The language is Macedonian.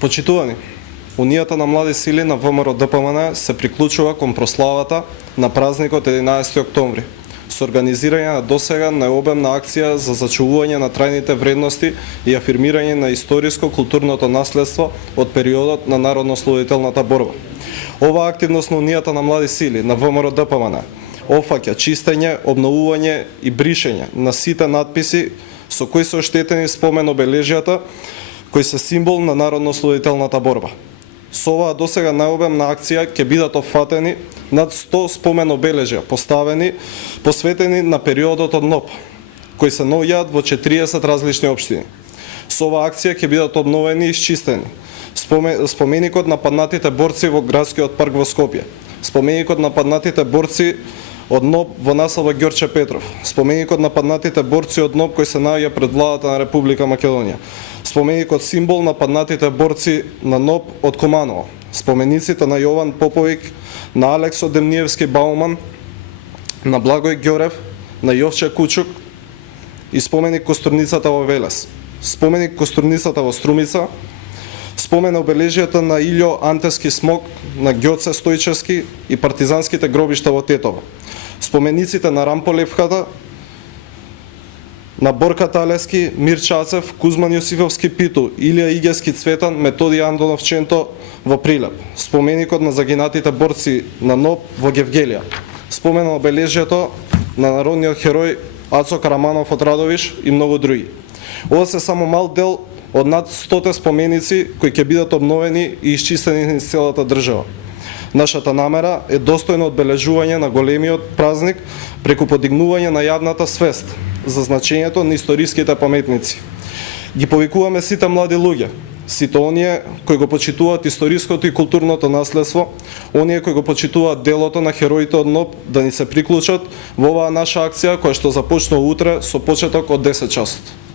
Почитувани, Унијата на млади сили на ВМРО ДПМН се приклучува кон прославата на празникот 11 октомври, со организирање на досега најобемна акција за зачувување на трајните вредности и афирмирање на историско-културното наследство од периодот на народно-ослободителната борба. Оваа активност на Унијата на млади сили на ВМРО ДПМН опфаќа чистење, обновување и бришење на сите надписи со кои се оштетени спомен обележјата кои се символ на народно-ослободителната борба. Со оваа досега најобемна акција ќе бидат опфатени над 100 спомен обележја посветени на периодот од НОБ, кои се наоѓаат во 40 различни општини. Со оваа акција ќе бидат обновени и исчистени споменикот на паднатите борци во градскиот парк во Скопје, споменикот на паднатите борци од НОБ во населба Ѓорче Петров, споменикот на паднатите борци од НОБ кои се наоѓа пред владата на Република Македонија, споменикот символ на паднатите борци на НОБ од Куманово, спомениците на Јован Поповик, на Алексо Демниевски Бауман, на Благој Ѓорев, на Јовче Кучук и споменик Костурницата во Велес, споменик Костурницата во Струмица, спомен обележјата на Илјо Антевски Смок, на Ѓоце Стојчевски и партизанските гробишта во Тетово, спомениците на Рампо Лепхата, на Борка Талески, Мир Чацев, Кузман Јосифовски Питу, Илија Игески Цветан, Методи Андонов Ченто во Прилеп, споменикот на загинатите борци на НОБ во Гевгелија, спомен на обележјето на народниот херој Ацо Караманов од Радовиш и многу други. Ова се само мал дел од над 100 споменици кои ќе бидат обновени и исчистени низ целата држава. Нашата намера е достојно одбележување на големиот празник преку подигнување на јавната свест за значењето на историските паметници. Ги повикуваме сите млади луѓе, сите оние кои го почитуваат историското и културното наследство, оние кои го почитуваат делото на хероите од НОБ да ни се приклучат во оваа наша акција која што започнува утре со почеток од 10 часот.